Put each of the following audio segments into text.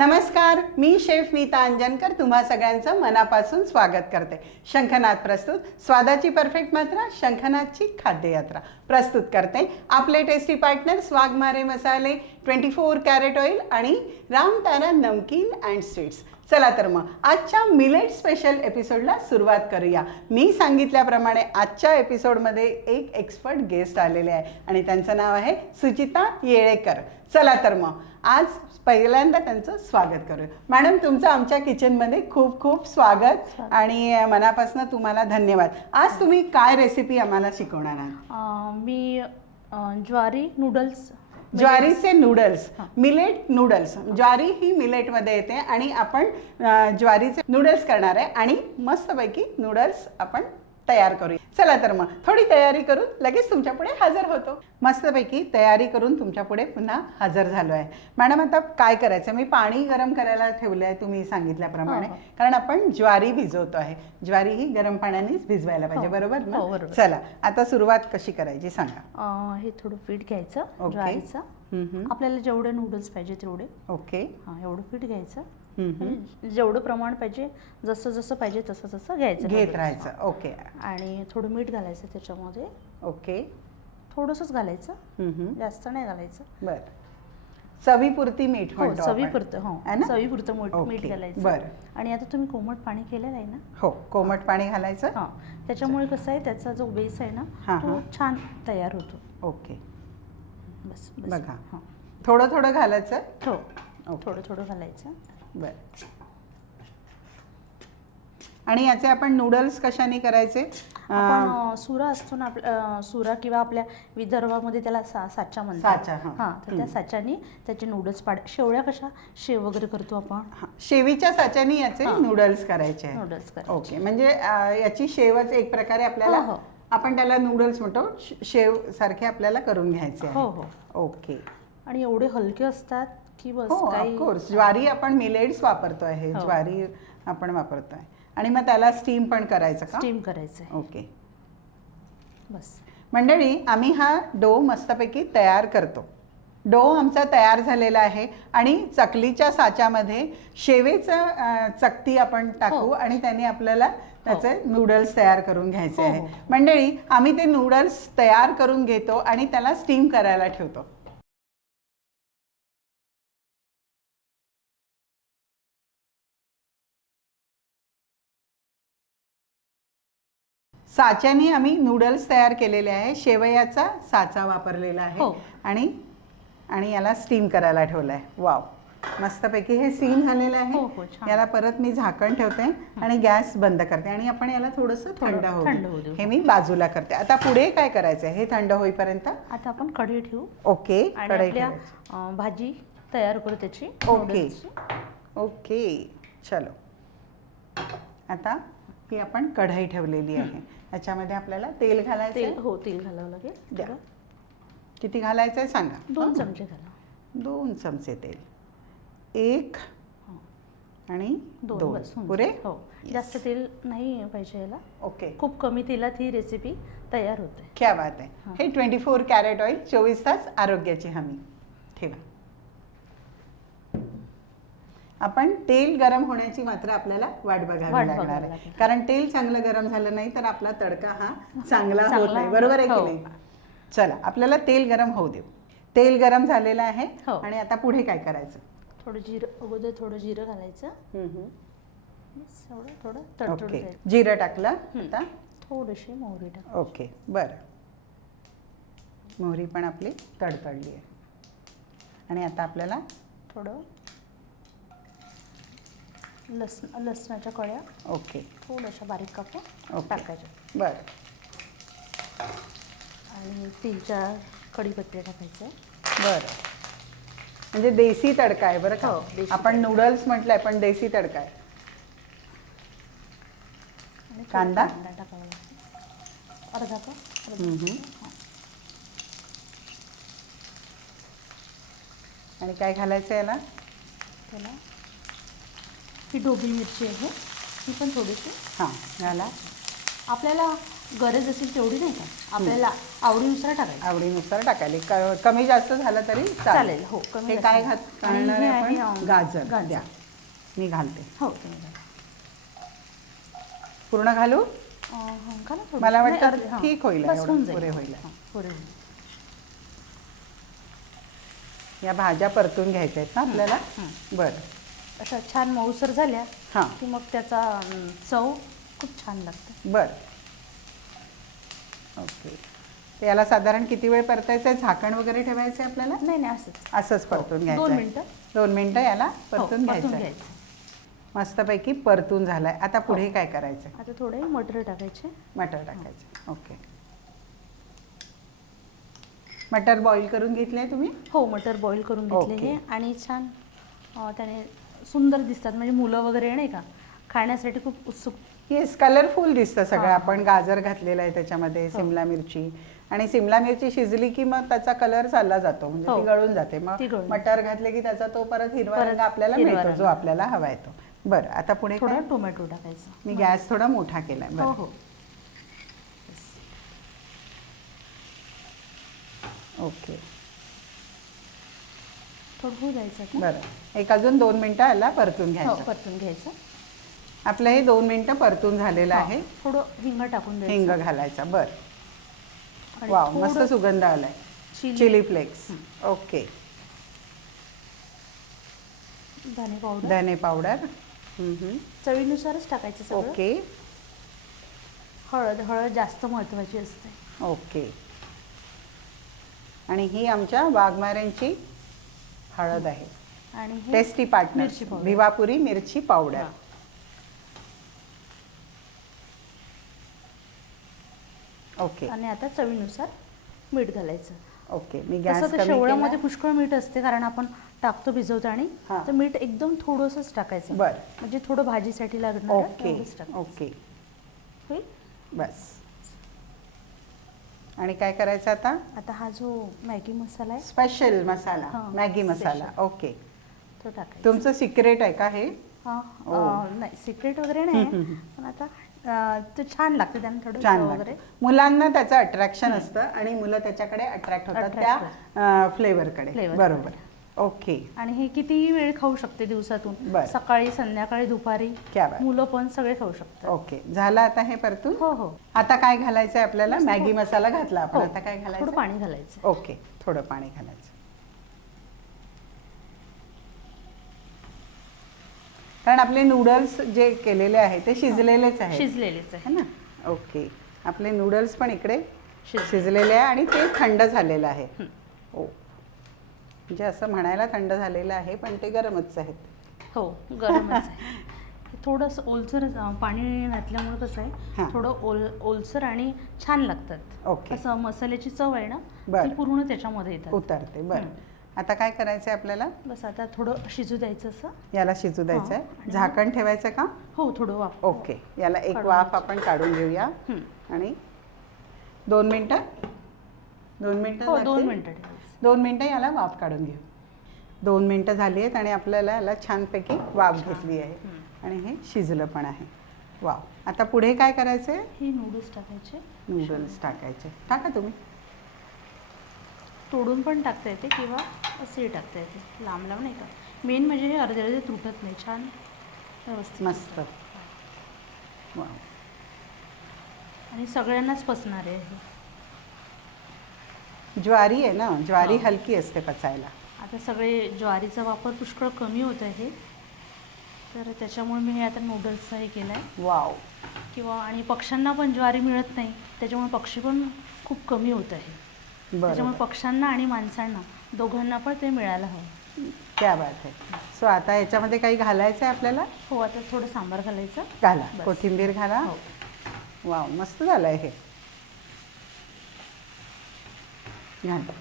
नमस्कार, मी शेफ नीता अंजनकर तुम्हा सगळ्यांचं मनापासून स्वागत करते। शंखनाद प्रस्तुत, स्वादाची परफेक्ट मात्रा, शंखनादची खाद्ययात्रा प्रस्तुत करते आपले टेस्टी पार्टनर्स वाघमारे मसाले, 24 कॅरेट ऑइल आणि रामतारा नमकीन अँड स्वीट्स। चला तर मग आजच्या मिलेट स्पेशल एपिसोडला सुरुवात करूया। मी सांगितल्याप्रमाणे आजच्या एपिसोडमध्ये एक एक्सपर्ट गेस्ट आलेले आहे आणि त्यांचं नाव आहे सुचिता येळेकर। चला तर मग आज पहिल्यांदा त्यांचं स्वागत करूया। मॅडम, तुमचं आमच्या किचनमध्ये खूप खूप स्वागत आणि मनापासून तुम्हाला धन्यवाद। आज तुम्ही काय रेसिपी आम्हाला शिकवणार आहात? मी ज्वारी नूडल्स, ज्वारीचे नूडल्स, मिलेट नूडल्स। ज्वारी ही मिलेटमध्ये येते आणि आपण ज्वारीचे नूडल्स करणार आहे आणि मस्तपैकी नूडल्स आपण तयार करूया। चला तर मग थोडी तयारी करून लगेच तुमच्या पुढे हजर होतो। मस्तपैकी तयारी करून तुमच्या पुढे पुन्हा हजर झालो आहे। मॅडम, आता काय करायचं? मी पाणी गरम करायला ठेवलं आहे तुम्ही सांगितल्याप्रमाणे, कारण आपण ज्वारी भिजवतो आहे। ज्वारी ही गरम पाण्यानेच भिजवायला पाहिजे, बरोबर ना? चला आता सुरुवात कशी करायची सांगा। हे थोडं पीठ घ्यायचं ज्वारीचं, आपल्याला जेवढे नूडल्स पाहिजे तेवढे। ओके, एवढं पीठ घ्यायचं, जेवढं प्रमाण पाहिजे, जसं जसं पाहिजे तसं तसं घ्यायचं, घेत राहायचं। ओके, आणि थोडं मीठ घालायचं त्याच्यामध्ये। ओके, थोडंसंच घालायचं, जास्त नाही घालायचं। बरं, चवीपुरती मीठ हो, चवीपुरतं। हो, चवीपुरतं मीठ घालायचं। बरं, आणि आता तुम्ही कोमट पाणी केलेलं आहे ना? हो, कोमट पाणी घालायचं। हां, त्याच्यामुळे कसं आहे, त्याचा जो बेस आहे ना तो छान तयार होतो। ओके, बस बघा, थोडं थोडं घालायचं। हो, थोडं थोडं घालायचं। बरं, आणि याचे आपण नूडल्स कशाने करायचे? आपण सुरा असतो ना, सुरा किंवा आपल्या विदर्भामध्ये त्याला साचा म्हणतात। हां, तर त्या साच्याने त्याचे नूडल्स शेवळ्या कशा शेव वगैरे करतो आपण, शेवीच्या साच्याने याचे नूडल्स करायचे। नूडल्स करायचे। ओके, म्हणजे याची शेवच एक प्रकारे आपल्याला, आपण त्याला नूडल्स म्हणतो, शेव सारखे आपल्याला करून घ्यायचे। हो हो, ओके, आणि एवढे हलके असतात की बस काही। ऑफकोर्स, ज्वारी आपण मिलेट्स वापरतो आहे, ज्वारी आपण वापरतो आहे। आणि मग त्याला स्टीम पण करायचं का? स्टीम करायचं। ओके, बस मंडळी, आम्ही हा डो मस्तपैकी तयार करतो। डो आमचा तयार झालेला आहे आणि चकलीच्या साच्यामध्ये शेवेचं चकती आपण टाकू आणि त्याने आपल्याला त्याचे नूडल्स तयार करून घ्यायचे आहे। मंडळी, आम्ही ते नूडल्स तयार करून घेतो आणि त्याला स्टीम करायला ठेवतो। साच्याने आम्ही नूडल्स तयार केलेले आहे, शेवयाचा साचा वापरलेला आहे आणि याला स्टीम करायला ठेवलं आहे। वाव, मस्तपैकी हे स्टीम झालेलं आहे। याला परत मी झाकण ठेवते आणि गॅस बंद करते आणि आपण याला थोडंसं थंड होऊ देऊ। हे मी बाजूला करते। आता पुढे काय करायचं आहे? हे थंड होईपर्यंत आता आपण कढई ठेवू। ओके, कढई भाजी तयार करू त्याची। ओके ओके, चलो, आता ही आपण कढई ठेवलेली आहे, याच्यामध्ये आपल्याला तेल घालायचं। हो, तेल घालावं लागेल। द्या, किती घालायचं आहे सांगा? 2 चमचे घाला। 2 चमचे तेल, 1 आणि 2 पुरे? हो, जास्त तेल नाही पाहिजे याला। ओके, खूप कमी तेलात ही रेसिपी तयार होते। क्या बात आहे। हे 24 कॅरेट ऑइल, 24 तास आरोग्याची हमी। ठेवा, आपण तेल गरम होण्याची मात्र आपल्याला वाट बघावी लागणार आहे, कारण तेल चांगलं गरम झालं नाही तर आपला तडका हा चांगला होत नाही, बरोबर आहे की नाही? चला, आपल्याला तेल गरम होऊ देऊ। तेल गरम झालेलं आहे आणि आता पुढे काय करायचं? अगोदर थोडं जिरं घालायचं। थोडं तडतडून घ्यायचं। जिरं टाकलं, आता थोडीशी मोहरी टाक। ओके, बरं, मोहरी पण आपली तडतडली आहे आणि आता आपल्याला थोडं लसणाच्या कळ्या, ओके, थोड्याशा बारीक कापून टाकायच्या। बरं, आणि 3-4 कढीपत्ते टाकायचे। बरं, म्हणजे देसी तडका आहे बरं का? आपण नूडल्स म्हटलंय पण देसी तडका आहे। कांदा टाकावा लागतो, अर्धा कप। आणि काय घालायचं याला? त्याला ही ढोबळी मिरची आहे, ही पण थोडीशी घाला। आपल्याला गरज असेल तेवढी नाही का, आपल्याला आवडीनुसार टाकायचं. आवडीनुसार टाकायला, कमी जास्त झालं तरी चालेल. हो, कमी हे काय जास्त. घालणार आणि हे आहे आहे, आपण? गाजर गाजर. द्या, मी घालते. हो, तुम्ही घाला. पूर्ण घालू? घाला थोडं. मला नाही, वाटतं अर्धे, हां. ठीक होईल, बस एवढं होऊन जाईल. पुरे होईल. हां, पुरे होईल. या भाज्या परतून घ्यायच्या आहेत ना आपल्याला. बरं, अशा छान मऊसर झाल्या हां, की मग त्याचा चव खूप छान लागते. बरं. ओके, तर याला साधारण किती वेळ परतायचं आहे? झाकण वगैरे ठेवायचं आहे आपल्याला? नाही नाही, असंच असंच परतून घ्यायचं 2 आहे. मिनिटं. 2 मिनिटं याला परतून परतून घ्यायचं आहे. मस्तपैकी परतून झालाय. आता पुढे काय करायचं आहे? आता थोडे मटर टाकायचे. मटर टाकायचे. ओके, मटर बॉईल करून घेतले तुम्ही? हो, मटर बॉईल करून घेतले ओके. हे. आणि छान त्याने सुंदर दिसतात, म्हणजे मुलं वगैरे नाही का खाण्यासाठी खूप उत्सुक. येस, कलरफुल दिसतं सगळं. हां. आपण गाजर घातलेलं आहे त्याच्यामध्ये, सिमला मिरची. आणि सिमला मिरची शिजली की मग त्याचा कलर चालला जातो, म्हणजे हो. ती गळून जाते. मग ती गळून मटर घातले की त्याचा तो परत हिरवा परत रंग आपल्याला हिरवा मिळतो, रंग. जो आपल्याला हवा आहे तो. बरं, आता पुढे काय? थोडं टोमॅटो टाकायचं. मी गॅस थोडा मोठा केलाय. हो बरं, हो. ओके, थोडं होऊ द्यायचं आता. बरं. एक अजून 2 मिनिटं याला परतून हो, घ्यायचं. परतून घ्यायचं. आपलं हे 2 मिनिटं परतून झालेलं हां, आहे. थोडं हिंग टाकून द्यायचं. हिंग घालायचा. बरं, आणि वाव, मस्त थोडं सुगंध आलाय. Chilli chilli flakes. ओके, धने पावडर. धने पावडर. चवीनुसारच टाकायचं सगळं. ओके, हळद. हळद जास्त महत्त्वाची असते. ओके. आणि ही आमच्या वाघमाऱ्यांची हळद आहे. आणि हे टेस्टी पार्टनर मिरची पावडर. भिवापुरी मिरची पावडर. हां. ओके, आणि आता चवीनुसार मीठ घालायचं. ओके. मी गॅस तसं तर कमी शेवळ्यामध्ये केला. पुष्कळ मीठ असते, कारण आपण टाकतो भिजवताना. हां. तर मीठ एकदम थोडंसंच टाकायचं. बरं. म्हणजे थोडं भाजीसाठी लागणार. ओके, ओके, होईल. बस. आणि काय करायचं आता? आता हा जो मॅगी मसाला आहे स्पेशल मसाला, हां, मॅगी मसाला. special. ओके, तो टाकायचा. तुमचं सिक्रेट आहे का हे? हां, ओ. नाही सिक्रेट वगैरे नाही आहे. पण आता ते छान लागते त्याने थोडं छान चव लागतं. वगैरे. मुलांना त्याचं अट्रॅक्शन असतं आणि मुलं त्याच्याकडे अट्रॅक्ट होतात Attract त्या फ्लेवरकडे. Flavor बरोबर. ओके, आणि हे कितीही वेळ खाऊ शकते दिवसातून. बरं. सकाळी, संध्याकाळी, दुपारी. क्या बात. मुलं पण सगळे खाऊ शकतात. ओके, झालं आता हे परतून. हो हो. आता काय घालायचं आहे आपल्याला? मॅगी मसाला घातला आपण. हो. आता काय थोडं घालायचं? पाणी घालायचं. ओके, थोडं पाणी घालायचं. कारण आपले नूडल्स जे केलेले आहे ते शिजलेलेच आहेत, शिजलेलेच आहे. है ना? ओके, आपले नूडल्स पण इकडे शिजले. शिजलेले आहे आणि ते थंड झालेलं आहे. ओ, म्हणजे असं म्हणायला थंड झालेलं आहे पण ते गरमच आहेत. हो, गरमच आहे. थोडंसं ओलसर पाणी घातल्यामुळे कसं हां. आहे, थोडं ओलसर आणि छान लागतात. ओके. असं मसाल्याची चव आहे ना, बरं. ती पूर्ण त्याच्यामध्ये येतात. उतरते. बरं, आता काय करायचं आहे आपल्याला? बस आता थोडं शिजू द्यायचं असं. याला शिजू द्यायचं हां. आहे. झाकण ठेवायचं का? हो, थोडं वाफ. ओके, याला एक काढून वाफ घ्यायची. आपण काढून घेऊया. आणि 2 मिनटं. 2 मिनटं हो, लागतील? 2 मिनटं ठेवायचं. 2 मिनटं याला वाफ काढून घेऊ. 2 मिनटं झाली आहेत आणि आपल्याला याला छानपैकी वाफ घेतली आहे आणि हे शिजलं पण आहे. वाव, आता पुढे काय करायचं आहे? हे नूडल्स टाकायचे. नूडल्स टाकायचे. टाका तुम्ही. तोडून पण टाकता येते किंवा असे टाकता येते, लांब लांब नाही का. मेन म्हणजे हे अर्धे अर्धे तुटत नाही, छान व्यवस्थित. मस्त. वाव, आणि सगळ्यांनाच पचणार आहे हे. ज्वारी आहे ना, ज्वारी हां. हलकी असते पचायला. आता सगळे ज्वारीचा वापर पुष्कळ कमी होत आहे, तर त्याच्यामुळे मी हे आता नूडल्सचं हे केलं आहे. वाव, किंवा आणि पक्ष्यांना पण ज्वारी मिळत नाही, त्याच्यामुळे पक्षी पण खूप कमी होत आहे. त्याच्यामुळे बरोबर. पक्ष्यांना आणि माणसांना दोघांना पण ते मिळायला हवं. क्या बात आहे. सो आता याच्यामध्ये काही घालायचं आहे आपल्याला? हो, आता थोडं सांबार घालायचं. घाला, बस. कोथिंबीर घाला. हो. वाव, मस्त झालं आहे हे. घाला.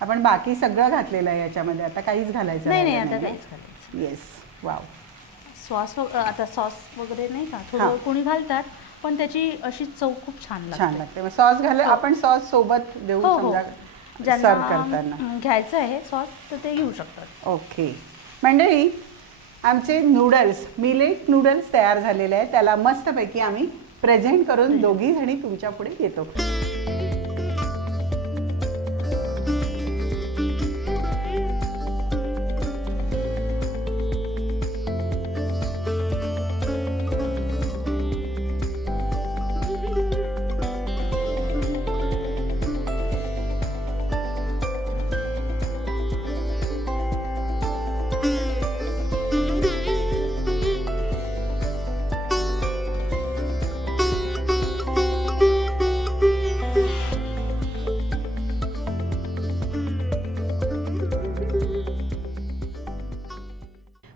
आपण बाकी सगळं घातलेलं आहे याच्यामध्ये, आता काहीच घालायचं नाही नाही, राहिलं आता नाहीये. काहीच घालायचं. Yes, wow. सॉस आता सॉस वगैरे नाही का, हां. थोडं कोणी घालतात, पण त्याची अशी चव खूप छान छान लागते. लागते. मग सॉस घाल, हो. आपण सॉस सोबत देऊ हो हो, समजा सर्व ज्यांना करताना. घ्यायचं आहे सॉस तर ते घेऊ शकतात. ओके मंडळी, आमचे नूडल्स, मिलेट नूडल्स तयार झालेले आहेत. त्याला मस्तपैकी आम्ही प्रेझेंट करून दोघी जणी तुमच्या पुढे येतो.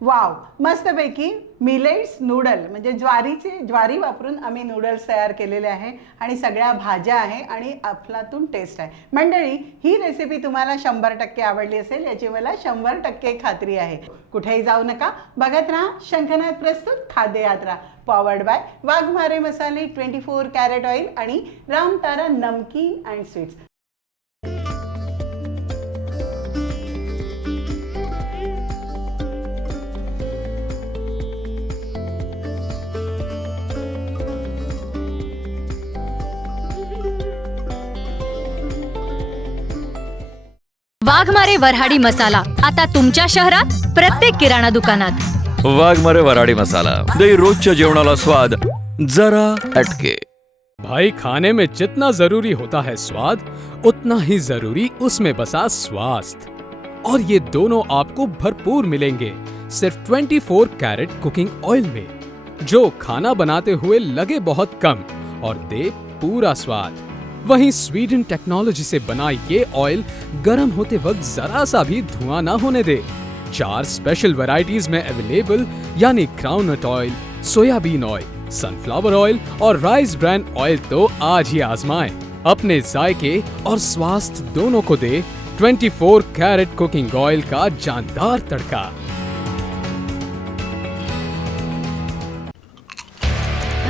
वाव, मस्तपैकी मिलेट्स नूडल म्हणजे ज्वारी वापरून आम्ही नूडल्स तयार केलेले आहे आणि सगळ्या भाज्या आहे आणि अफलातून टेस्ट आहे. मंडळी, ही रेसिपी तुम्हाला 100% आवडली असेल याची मला 100% खात्री आहे. कुठेही जाऊ नका, बघत राहा शंखनाद प्रस्तुत खाद्य यात्रा, पॉवर्ड बाय वाघमारे मसाले, 24 कॅरेट ऑइल आणि रामतारा नमकीन अँड स्वीट्स. वाघमारे वऱ्हाडी मसाला आता तुमच्या शहरात प्रत्येक किराणा दुकानात. वाघमारे वऱ्हाडी मसाला दे रोजच्या जेवणाला स्वाद जरा हटके. भाई, खाने में जितना जरूरी होता है स्वाद, उतना ही जरूरी उसमें बसा स्वास्थ्य, और ये दोनों आपको भरपूर मिलेंगे सिर्फ 24 कैरेट कुकिंग ऑयल में, जो खाना बनाते हुए लगे बहुत कम और दे पूरा स्वाद. वहीं स्वीडन टेक्नोलॉजी से बना ये ऑयल गर्म होते वक्त जरा सा भी धुआं ना होने दे. 4 स्पेशल वैरायटीज में अवेलेबल, यानी groundnut oil, soybean oil, sunflower oil और राइस ब्रांड ऑयल. तो आज ही आजमाएं. अपने जायके और स्वास्थ्य दोनों को दे 24 कैरेट कुकिंग ऑयल का जानदार तड़का.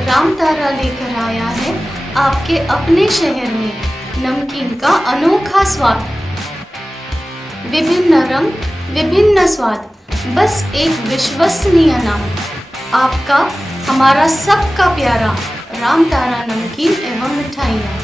रामतारा लेकर आया है आपके अपने शहर में नमकीन का अनोखा स्वाद. विभिन्न रंग, विभिन्न स्वाद, बस एक विश्वसनीय नाम. आपका, हमारा सबका प्यारा रामतारा नमकीन एवं मिठाइयाँ.